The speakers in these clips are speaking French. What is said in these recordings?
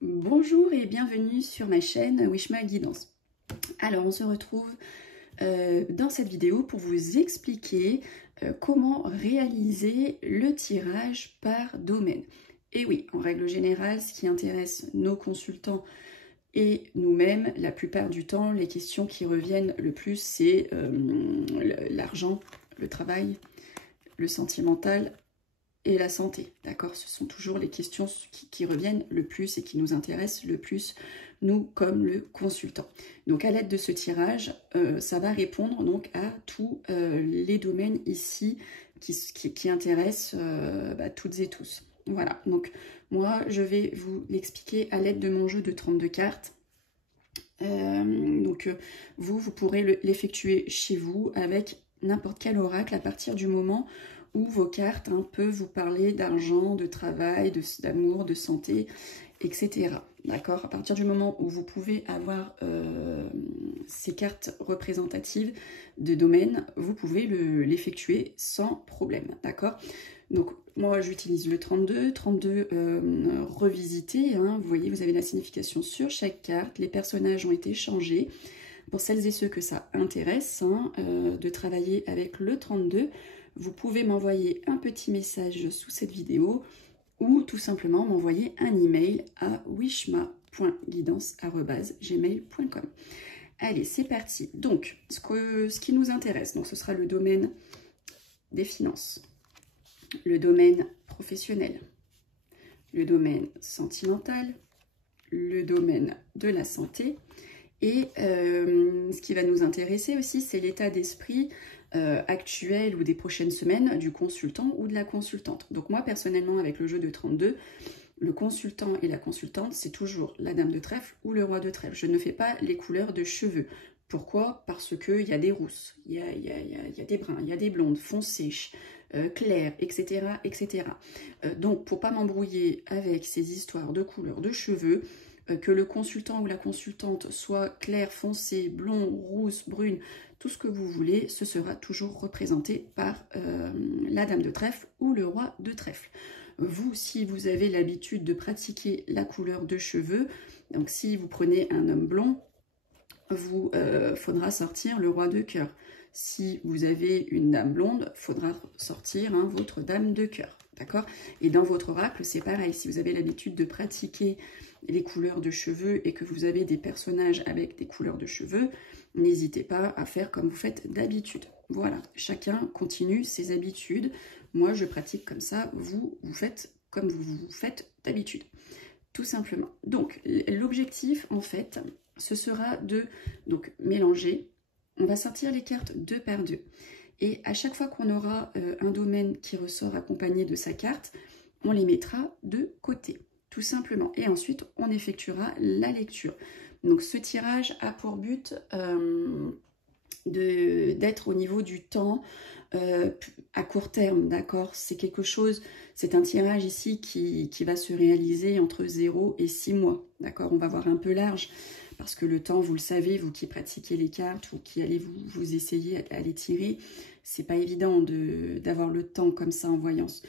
Bonjour et bienvenue sur ma chaîne Wishma Guidance. Alors on se retrouve dans cette vidéo pour vous expliquer comment réaliser le tirage par domaine. Et oui, en règle générale, ce qui intéresse nos consultants et nous-mêmes, la plupart du temps, les questions qui reviennent le plus, c'est l'argent, le travail, le sentimental et la santé, d'accord? Ce sont toujours les questions qui reviennent le plus et qui nous intéressent le plus, nous, comme le consultant. Donc, à l'aide de ce tirage, ça va répondre donc à tous les domaines ici qui intéressent toutes et tous. Voilà, donc moi, je vais vous l'expliquer à l'aide de mon jeu de 32 cartes. Vous pourrez l'effectuer chez vous avec n'importe quel oracle à partir du moment où vos cartes peuvent vous parler d'argent, de travail, d'amour, de santé, etc. D'accord? À partir du moment où vous pouvez avoir ces cartes représentatives de domaine, vous pouvez l'effectuer sans problème. D'accord? Donc, moi, j'utilise le 32 revisité. Vous voyez, vous avez la signification sur chaque carte. Les personnages ont été changés. Pour celles et ceux que ça intéresse de travailler avec le 32, vous pouvez m'envoyer un petit message sous cette vidéo ou tout simplement m'envoyer un email à wishma.guidance@gmail.com. Allez, c'est parti. Donc, ce qui nous intéresse, donc, ce sera le domaine des finances, le domaine professionnel, le domaine sentimental, le domaine de la santé. Et ce qui va nous intéresser aussi, c'est l'état d'esprit actuel ou des prochaines semaines du consultant ou de la consultante. Donc moi, personnellement, avec le jeu de 32, le consultant et la consultante, c'est toujours la dame de trèfle ou le roi de trèfle. Je ne fais pas les couleurs de cheveux. Pourquoi? Parce qu'il y a des rousses, il y a des bruns, il y a des blondes, foncées, claires, etc. etc. Donc, pour pas m'embrouiller avec ces histoires de couleurs de cheveux, que le consultant ou la consultante soit clair, foncé, blond, rousse, brune, tout ce que vous voulez, ce sera toujours représenté par la dame de trèfle ou le roi de trèfle. Vous, si vous avez l'habitude de pratiquer la couleur de cheveux, donc si vous prenez un homme blond, vous faudra sortir le roi de cœur. Si vous avez une dame blonde, faudra sortir votre dame de cœur. D'accord? Et dans votre oracle, c'est pareil. Si vous avez l'habitude de pratiquer les couleurs de cheveux et que vous avez des personnages avec des couleurs de cheveux, n'hésitez pas à faire comme vous faites d'habitude. Voilà, chacun continue ses habitudes. Moi, je pratique comme ça. Vous faites comme vous faites d'habitude. Tout simplement. Donc, l'objectif, en fait, ce sera de mélanger. On va sortir les cartes deux par deux. Et à chaque fois qu'on aura un domaine qui ressort accompagné de sa carte, on les mettra de côté, tout simplement. Et ensuite, on effectuera la lecture. Donc, ce tirage a pour but d'être au niveau du temps à court terme, d'accord? C'est quelque chose, c'est un tirage ici qui va se réaliser entre 0 et 6 mois, d'accord? On va voir un peu large, parce que le temps, vous le savez, vous qui pratiquez les cartes ou qui allez vous essayer à les tirer, c'est pas évident d'avoir le temps comme ça en voyance.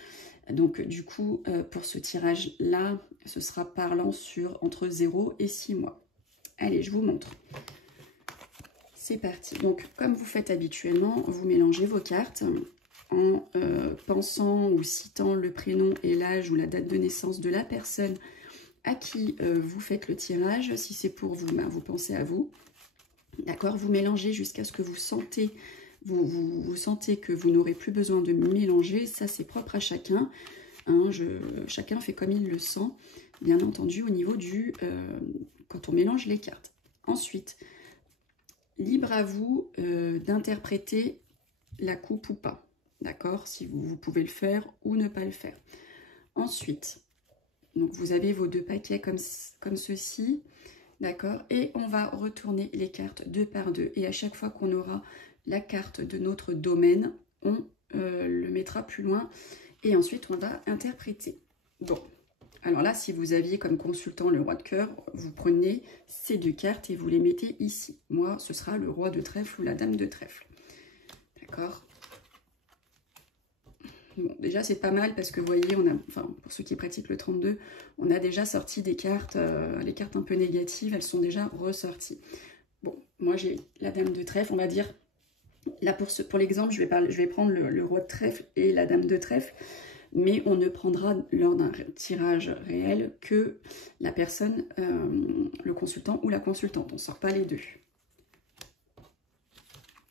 Donc du coup, pour ce tirage-là, ce sera parlant sur entre 0 et 6 mois. Allez, je vous montre. C'est parti. Donc, comme vous faites habituellement, vous mélangez vos cartes en pensant ou citant le prénom et l'âge ou la date de naissance de la personne à qui vous faites le tirage. Si c'est pour vous, vous pensez à vous. D'accord? Vous mélangez jusqu'à ce que vous sentez, vous sentez que vous n'aurez plus besoin de mélanger. Ça, c'est propre à chacun. Chacun fait comme il le sent, bien entendu, au niveau du... quand on mélange les cartes. Ensuite, libre à vous d'interpréter la coupe ou pas. D'accord? Si vous pouvez le faire ou ne pas le faire. Ensuite, donc vous avez vos deux paquets comme ceci. D'accord? Et on va retourner les cartes deux par deux. Et à chaque fois qu'on aura la carte de notre domaine, on le mettra plus loin. Et ensuite, on va interpréter. Bon. Alors là, si vous aviez comme consultant le roi de cœur, vous prenez ces deux cartes et vous les mettez ici. Moi, ce sera le roi de trèfle ou la dame de trèfle. D'accord? Bon, déjà, c'est pas mal parce que vous voyez, enfin, pour ceux qui pratiquent le 32, on a déjà sorti des cartes, les cartes un peu négatives, elles sont déjà ressorties. Bon, moi j'ai la dame de trèfle, on va dire, là pour l'exemple, je vais prendre le roi de trèfle et la dame de trèfle, mais on ne prendra lors d'un tirage réel que la personne, le consultant ou la consultante, on ne sort pas les deux.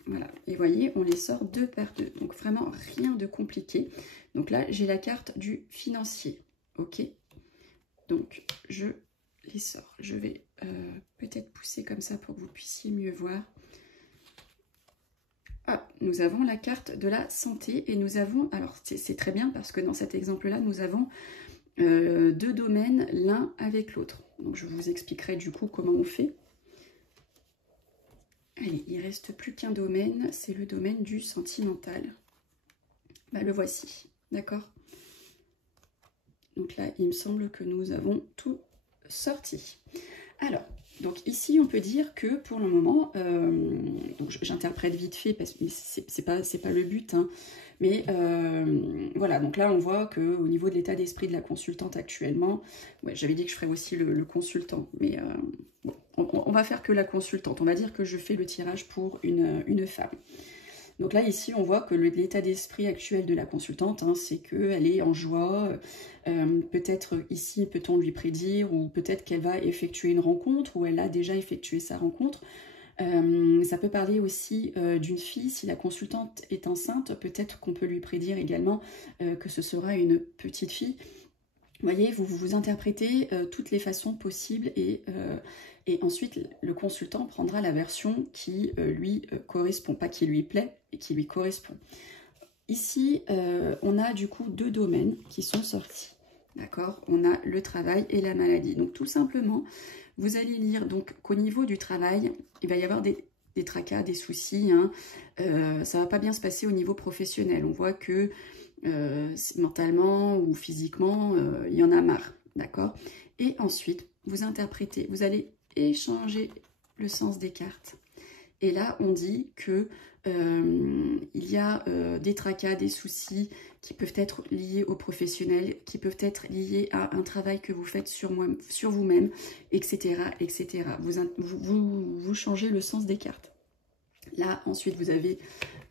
Voilà, et vous voyez, on les sort 2 par 2, donc vraiment rien de compliqué. Donc là, j'ai la carte du financier, ok? Donc, je les sors. Je vais peut-être pousser comme ça pour que vous puissiez mieux voir. Ah, nous avons la carte de la santé et nous avons, alors c'est très bien parce que dans cet exemple-là, nous avons 2 domaines l'un avec l'autre. Donc, je vous expliquerai du coup comment on fait. Allez, il ne reste plus qu'un domaine, c'est le domaine du sentimental. Bah, le voici, d'accord? Donc là, il me semble que nous avons tout sorti. Alors, donc ici, on peut dire que pour le moment, j'interprète vite fait parce que c'est pas le but, hein, mais voilà, donc là, on voit qu'au niveau de l'état d'esprit de la consultante actuellement, ouais, j'avais dit que je ferais aussi le consultant, mais bon, on va faire que la consultante. On va dire que je fais le tirage pour une femme. Donc là, ici, on voit que l'état d'esprit actuel de la consultante, hein, c'est qu'elle est en joie. Peut-être ici, peut-on lui prédire, ou peut-être qu'elle va effectuer une rencontre, ou elle a déjà effectué sa rencontre. Ça peut parler aussi d'une fille. Si la consultante est enceinte, peut-être qu'on peut lui prédire également que ce sera une petite fille. Vous voyez, vous interprétez toutes les façons possibles et ensuite le consultant prendra la version qui lui correspond, pas qui lui plaît, et qui lui correspond. Ici, on a du coup 2 domaines qui sont sortis. D'accord? On a le travail et la maladie. Donc tout simplement, vous allez lire donc qu'au niveau du travail, il va y avoir des tracas, des soucis. Hein. Ça ne va pas bien se passer au niveau professionnel. On voit que mentalement ou physiquement, il y en a marre, d'accord? Et ensuite, vous interprétez, vous allez échanger le sens des cartes. Et là, on dit que il y a des tracas, des soucis qui peuvent être liés aux professionnels, qui peuvent être liés à un travail que vous faites sur vous-même, etc., etc. Vous changez le sens des cartes. Là, ensuite, vous avez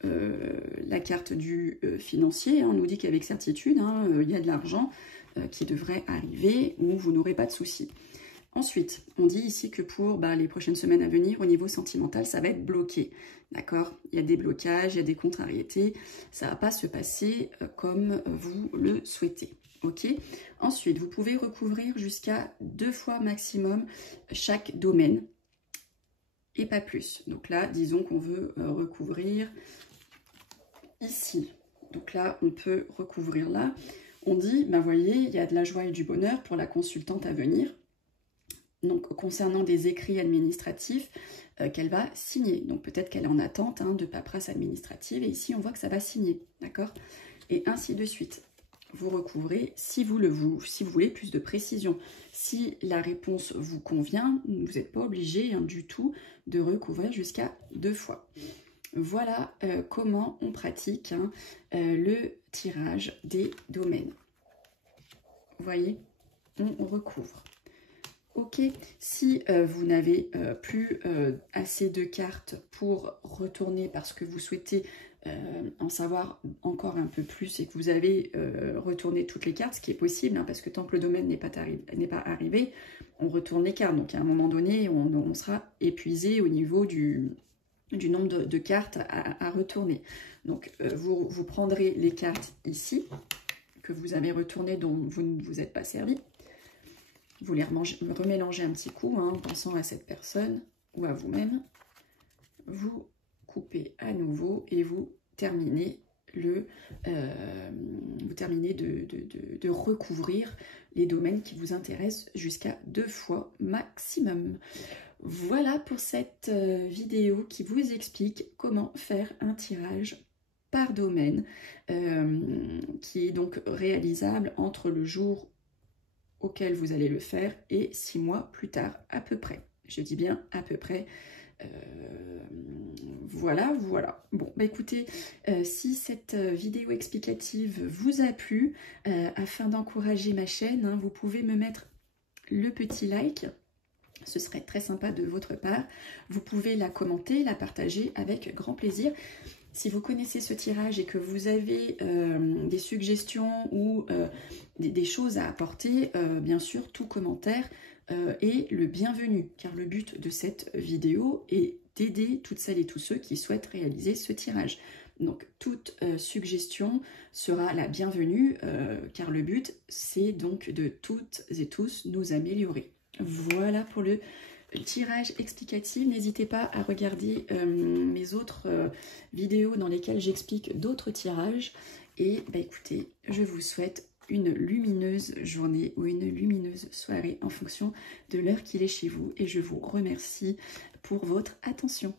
la carte du financier. On nous dit qu'avec certitude, hein, il y a de l'argent qui devrait arriver ou vous n'aurez pas de soucis. Ensuite, on dit ici que pour les prochaines semaines à venir, au niveau sentimental, ça va être bloqué. D'accord? Il y a des blocages, il y a des contrariétés. Ça ne va pas se passer comme vous le souhaitez. Ok? Ensuite, vous pouvez recouvrir jusqu'à 2 fois maximum chaque domaine. Et pas plus. Donc là, disons qu'on veut recouvrir ici. Donc là, on peut recouvrir là. On dit, voyez, il y a de la joie et du bonheur pour la consultante à venir. Donc, concernant des écrits administratifs qu'elle va signer. Donc, peut-être qu'elle est en attente de paperasse administrative. Et ici, on voit que ça va signer. D'accord? Et ainsi de suite. Vous recouvrez si vous voulez plus de précision. Si la réponse vous convient, vous n'êtes pas obligé du tout de recouvrir jusqu'à 2 fois. Voilà comment on pratique le tirage des domaines. Vous voyez, on recouvre. Ok, si vous n'avez plus assez de cartes pour retourner parce que vous souhaitez en savoir encore un peu plus et que vous avez retourné toutes les cartes, ce qui est possible, parce que tant que le domaine n'est pas arrivé, on retourne les cartes. Donc à un moment donné, on sera épuisé au niveau du nombre de cartes à retourner. Donc vous prendrez les cartes ici, que vous avez retournées dont vous ne vous êtes pas servi. Vous les remélangez un petit coup en pensant à cette personne ou à vous-même. Vous coupez à nouveau et vous terminez de recouvrir les domaines qui vous intéressent jusqu'à 2 fois maximum. Voilà pour cette vidéo qui vous explique comment faire un tirage par domaine qui est donc réalisable entre le jour auquel vous allez le faire et 6 mois plus tard à peu près. Je dis bien à peu près Voilà, voilà. Bon, bah écoutez, si cette vidéo explicative vous a plu, afin d'encourager ma chaîne, hein, vous pouvez me mettre le petit like. Ce serait très sympa de votre part. Vous pouvez la commenter, la partager avec grand plaisir. Si vous connaissez ce tirage et que vous avez des suggestions ou des choses à apporter, bien sûr, tout commentaire est le bienvenu, car le but de cette vidéo est d'aider toutes celles et tous ceux qui souhaitent réaliser ce tirage. Donc, toute suggestion sera la bienvenue, car le but, c'est donc de toutes et tous nous améliorer. Voilà pour le tirage explicatif. N'hésitez pas à regarder mes autres vidéos dans lesquelles j'explique d'autres tirages. Et bah, écoutez, je vous souhaite une lumineuse journée ou une lumineuse soirée en fonction de l'heure qu'il est chez vous. Et je vous remercie pour votre attention.